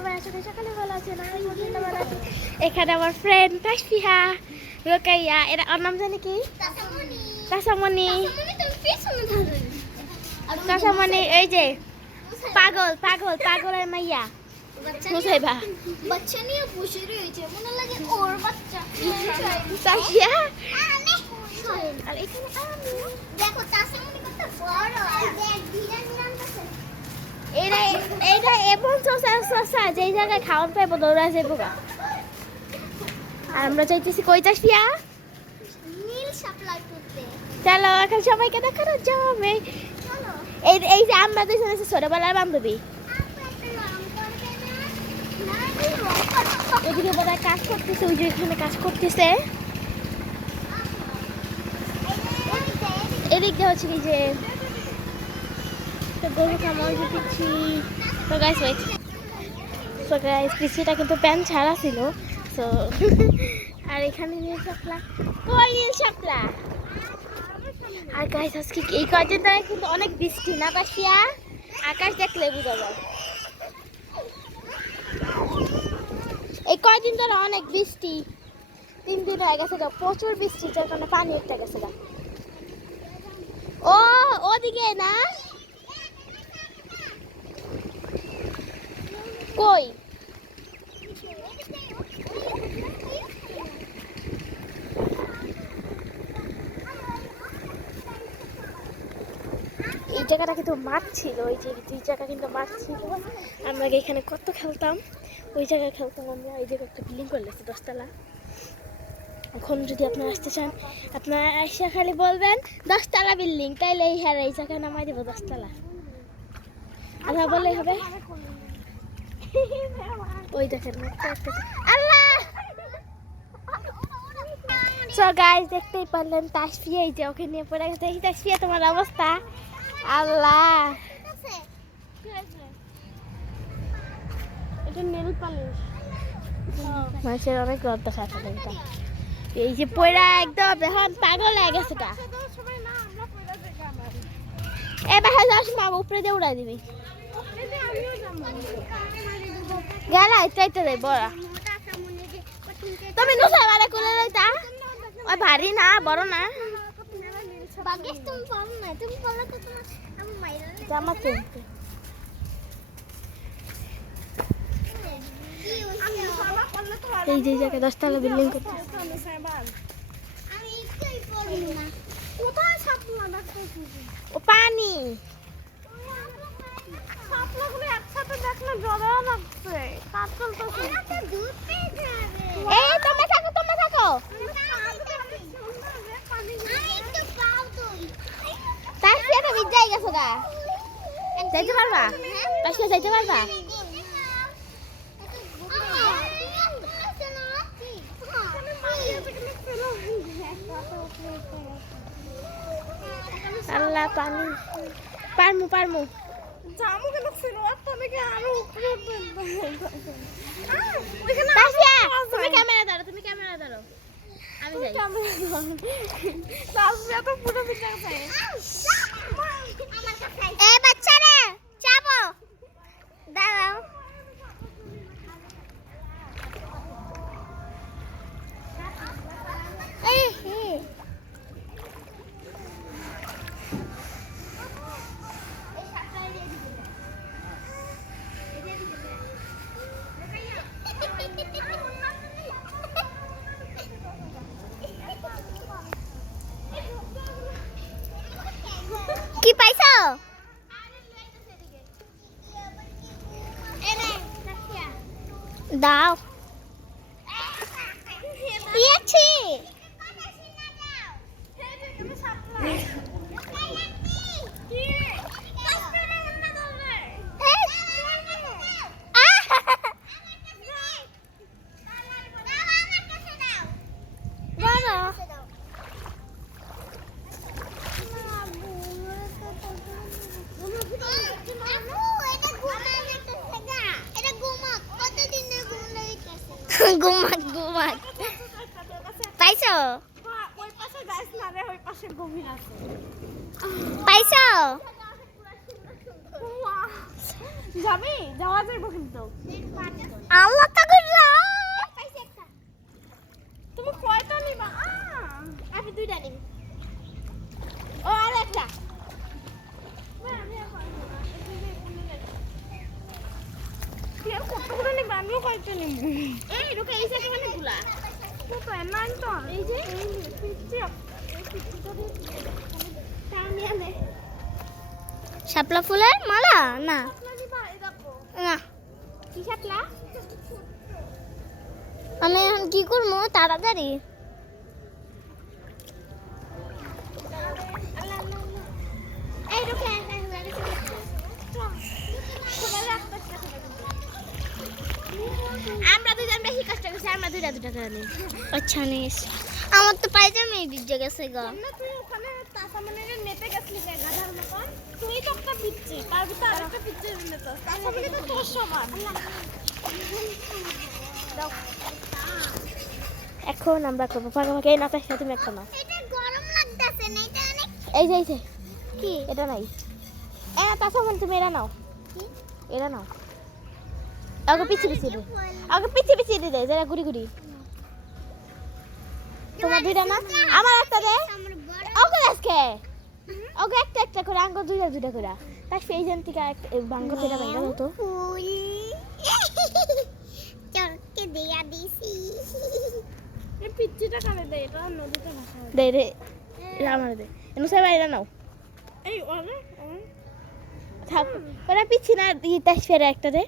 সবাই আসলে সকালে ভালো আছেন, আমি ভালো আছি। এখানে আমার ফ্রেন্ড তাসফিহা, রোকাইয়া, এরা ওর নাম জানি কি? তাসামনি। তাসামনি এই যে পাগলের মাইয়া মুসাইবা বাচ্চা নিয়ে বসে রয়েছে, মনে লাগে ওর বাচ্চা। তাসফিহা আর এখানে আমি দেখো তাসামনি কত বড়, দেখ ধীরে ধীরে আনতেছে। এইটা এমন সসা যেই জায়গায় খাওয়ান পাইবো দৌড়া যাইবো গা। আর আমরা চাইতেছি কই তাসফিয়া নীল সাপ্লাই করতে। চলো এখন সবাইকে দেখানো যাবে। চলো এই যে আমরা দুইজন আছে ছোটবেলার বান্ধবী। এদিকে বোধহয় কাজ করতেছে, ওই যে এখানে কাজ করতেছে। এদিক দিয়ে হচ্ছে কি যে গরু খামার দিচ্ছি। তো গাইস ওয়েট, তো গাইস পিছিটা কিন্তু প্যান্ট ছাড়া ছিল। তো আর এখানে নীল শাপলা, কই নীল শাপলা। আর গাইস আজকে এই কয়দিন ধরে কিন্তু অনেক বৃষ্টি না তাসফিয়া, আকাশ দেখলে বুঝা যায়। এই কয়দিন ধরে অনেক বৃষ্টি, 3 দিন হয়ে গেছে প্রচুর বৃষ্টি, যার কারণে পানি উঠতে গেছে। ও ওদিকে না কই এই জায়গাটা কিন্তু মাঠ ছিল, ওই যে দুই জায়গা কিন্তু মাঠ ছিল। আমরা এখানে কত খেলতাম, ওই জায়গায় খেলতাম আমরা। এই জায়গায় একটা বিল্ডিং করলেছে 10 তলা। এখন যদি আপনারা আসতে চান, আপনারা এসে খালি বলবেন 10 তলা বিল্ডিং, তাইলে এই হ্যাঁ এই জায়গায় নামাই দেবো 10 তলা। আল্লাহ বললেই হবে। ওই দেখেন আল্লাহ। সো গাইস দেখতেই পারলেন তাসফিয়া এই যে ওকে নিয়ে পড়ে গেছে। এই তাসফিয়া তোমার অবস্থা আল্লাহ। এটা নেল পালিশ, মানুষের অনেক রদ দেখা এটা। এই যে পয়রা একদম এখন পাগল হয়ে গেছে টা। এবার যাওয়ার সময় উপরে দিয়ে উড়াই দিবি। গেলা এটা দেয় বড়। তুমি নুসাই মারা করে লইতা, ওই ভারী না বড় না। বাগেশ তুমি পারো না, তুমি পারো তো তোমার আমি মাইরা জামা কিনতে এই যে জায়গায় 10 তলা বিল্ডিং করতে। আমি একটুই পড়ি না। কোথায় সাপলা দেখতেছি? ও পানি সাপলাগুলো একসাথে দেখলে জড়া লাগছে, কাটল তো এরা তো দুধ পেয়ে যাবে। এই তোমরা থাকো আমি একটু পাও তুই। তাসফিয়া তো ভিজে গেছে গা, যাইতে পারবা? তাসফিয়া যাইতে পারবা? আল্লাহ পানি পারমু জামু কেন ছিল তো নাকি আরো উপরে তাসফিয়া তুমি ক্যামেরা ধরো আমি যাই। তাসফিয়া তো পুরো ভিজে গেছে। এই বাচ্চারা চাপো দাঁড়াও। কি পাইছো? দাও দিয়েছি। ঘুমাক পাইছো? ওই পাশে গাছ না রে, ওই পাশে গভীর আছে। পাইছো? যাবি? যাওয়া যাইব কিন্তু। ওগুলো নিব আমিও কয়েকটা নিব এই রুকে এই জায়গা মানে গুলা তো তো এমন তো এই যে পিচ্ছি এই পিচ্ছিটা টানি আনে শাপলা ফুলের মালা না না কি শাপলা আমি এখন কি করবো তাড়াতাড়ি এই রুকে আমরা দুজন বেশি কষ্ট করছি আমরা দুটা করে নিই আচ্ছা নিস আমার তো পায়জামা ভিজে গেছে গা না তুই ওখানে তাসামানের নেটে গেছলি যে গাধার মতন তুই তো একটা পিচ্ছি তার ভিতর আরেকটা পিচ্ছি দিলে তো তাসামানে তো তোর সমান এখন আমরা করবো পাকাপাকি এই নাচার সাথে তুমি একটা না এটা গরম লাগতেছে না এটা অনেক এই যে এই যে কি এটা নাই তাসামান তুমি এরা নাও কি? এরা নাও আগে পিছিয়ে পিছিয়ে দে আগে পিছিয়ে পিছিয়ে দে যারা ঘুরি ঘুরি তোমার দুইটা না আমার একটা দে আমার বড় ওকে আজকে ওকে একটা একটা করে আঙ্গুল দুইটা করে তার সেই জন থেকে বাঙ্গো পেটা বাঙ্গা হতো ফুল চরকে দিয়া দিছি এই পিচ্চিটা কানে দে এটা নদীতে ভাষা দে রে আমার দে এনো সবাই বাইরে নাও এই ওরে থাক ওরা পিচ্ছি না তাই ফেরে একটা দে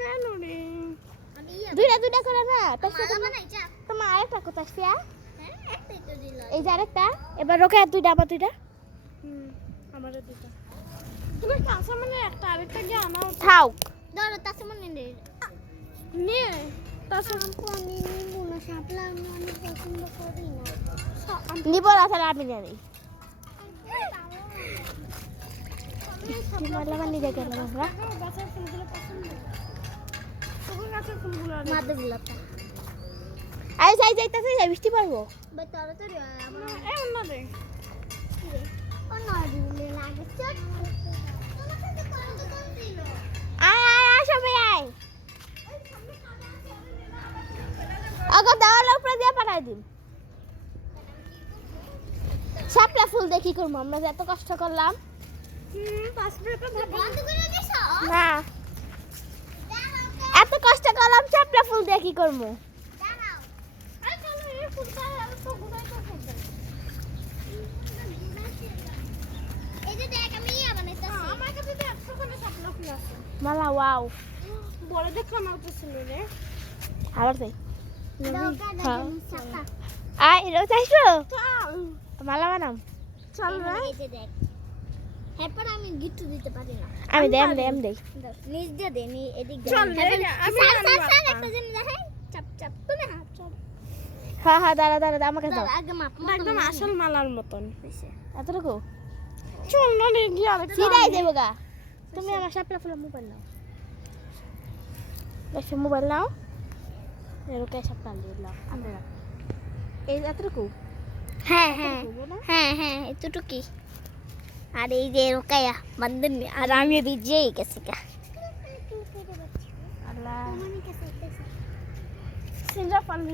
কেন রে দুইটা করে না তার সাথে তোমার আরেকটা কোথায় ফিয়া এই যে আরেকটা এবার রোকে আর দুইটা আবার দুইটা আমারও দুইটা তুমি কাঁচা মানে একটা আরেকটা কি আনাও থাও ধরো তাছে মনে নেই নে তাছাড়া আমি নিবো না শাপলা আমি অনেক পছন্দ করি না নিব না তাহলে আমি জানি মারলা বানি দেখে না আমরা গাছের ফুলগুলো পছন্দ তোর গাছের ফুলগুলো মাদে গুলাটা আই যাই যাইতাছে যাই বৃষ্টি পারবো বা তাড়াতাড়ি আমার এ অন্য দে অন্য দিলে লাগে চট তোমার সাথে কত দাম দিল আয় সবাই আয় আগো দেওয়ালের উপরে দিয়ে পাঠাই দিন শাপলা ফুল দেখি করবো আমরা যে এত কষ্ট করলাম বন্ধ করে দিছো না এত কষ্ট করলাম শাপলা ফুল দিয়ে কি করবো দাঁড়াও আরে চলো এই ফুলটা তো ঘুরাই তো ফেলবে এই যে দেখ আমি ইয়া বানাইতাছি আমার কাছে তো 100 করে শাপলা ফুল আছে মালা ওয়াও বড় দেখো না তো শুনি রে আবার যাই দাও চাকা আয় রো চাইছো মালা বানাম চল রে এই যে দেখ এরপর আমি গিট্টু দিতে পারি না আমি দেম দেই নিজ দিয়ে দে নি এদিক দিয়ে চল রে, আমি স্যার একটা জিনিস দেখাই চাপ চাপ তুমি হাত চল হ্যাঁ দাঁড়া আমাকে দাও আগে মাপ একদম আসল মালার মতন এতটুকু চল না রে গিয়ে আর সিরাই দেবো গা তুমি আমার শাপলা ফুলের মোবাইল নাও দেখো মোবাইল নাও এরকম শাপলা দিয়ে দাও আন্দে রাখ এই এতটুকু হ্যাঁ এতটুকু না হ্যাঁ এতটুকুই আর এই যে রোকায়া বান্ধন আর আমি ভিজেই গেছি গা আল্লাহ সিনরা পানি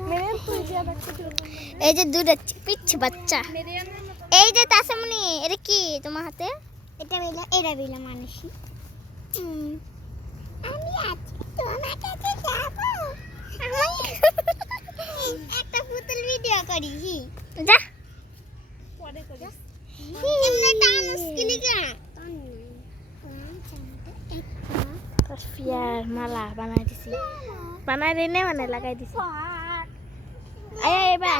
মেরে তুই যা বাচ্চা এই যে দুটো পিচ্ছি বাচ্চা এই যে তাসামনি এটা কি তোমার হাতে এটা বিলা মানসি আমি আজকে তোমার কাছে যাব একটা পুতুল ভিডিও করি যা পরে করিস এমনি টানুস কিলিকা ফিয়ার মালা বানাই দিছি বানাই রেনে মানে লাগাই দিছি আয় এবার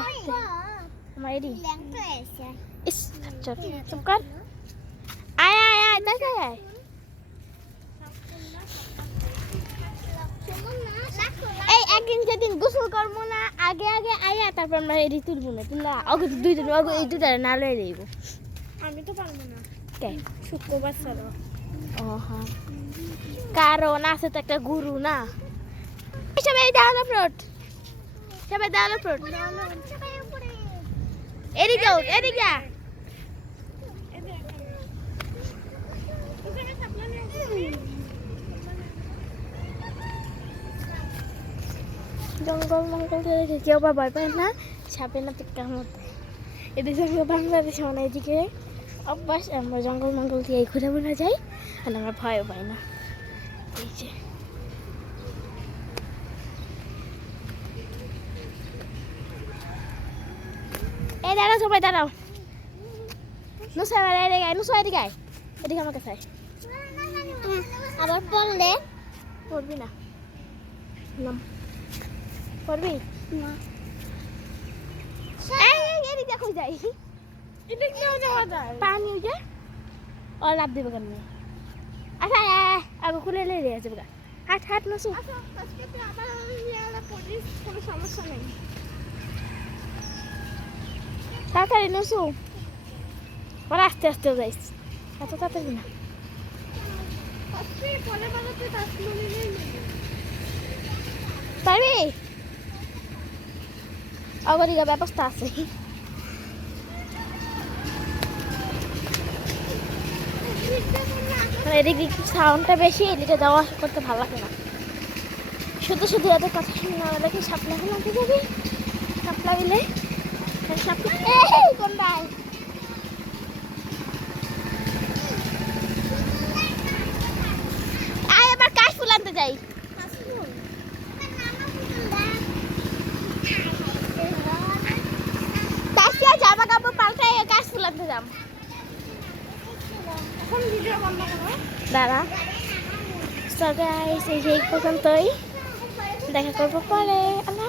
আমার এডি ইস চুপ কর আয় দেখ আয় এই একদিন যেদিন গোসল করবো না আগে আয়া তারপর আমরা এডি তুলবো না তুললা আগে দুইজন আগে এই দুটা না লয়ে লইব আমি তো পারবো না কে শুক্রবার ছাড়া ও হ্যাঁ কারণ আছে তো একটা গুরু না সবাই দেওয়াল ফ্রুট এদিকে জঙ্গল মঙ্গল কেউ বা ভয় পায় না সাপে না পিটকার মধ্যে এদিকে বাংলাদেশে মানে এদিকে অভ্যাস, আমরা জঙ্গল মঙ্গল দিয়ে ঘুরে ঘুরে যাই আর আমরা ভয়ও পাই না। এই যে এই দাঁড়াও, সবাই দাঁড়াও। নুসা এদিকে আয়, নুসা এদিকে আয়, এদিকে আমার কাছে আয়। আবার পড়লে পড়বি না, নাম পড়বি না। এদিকে কই যাই, পানি ওই যে ও লাভ দেবে কেন? আচ্ছা আগে খুলে লে রে যাবে, হাট হাট নসু। কোনো সমস্যা নেই, তাড়াতাড়ি নসু, ওরা আস্তে আস্তে যাইস, এত তাড়াতাড়ি না। পারবি, অগরিকা ব্যবস্থা আছে। এদিকে সাউন্ডটা বেশি, এদিকে যাওয়া আসা করতে ভালো লাগে না। শুধু শুধু এদের কথা শুনে না দেখি সাপলা ফেলাতে যাবি, সাপলা দিলে কোনটায় আয়, এবার কাশ ফুল আনতে যাই। জামা কাপড় পাল্টাই কাশ ফুল আনতে যাম। দাঁড়া, সো গাইস এই পর্যন্তই, দেখা করবো পরে। আল্লাহ।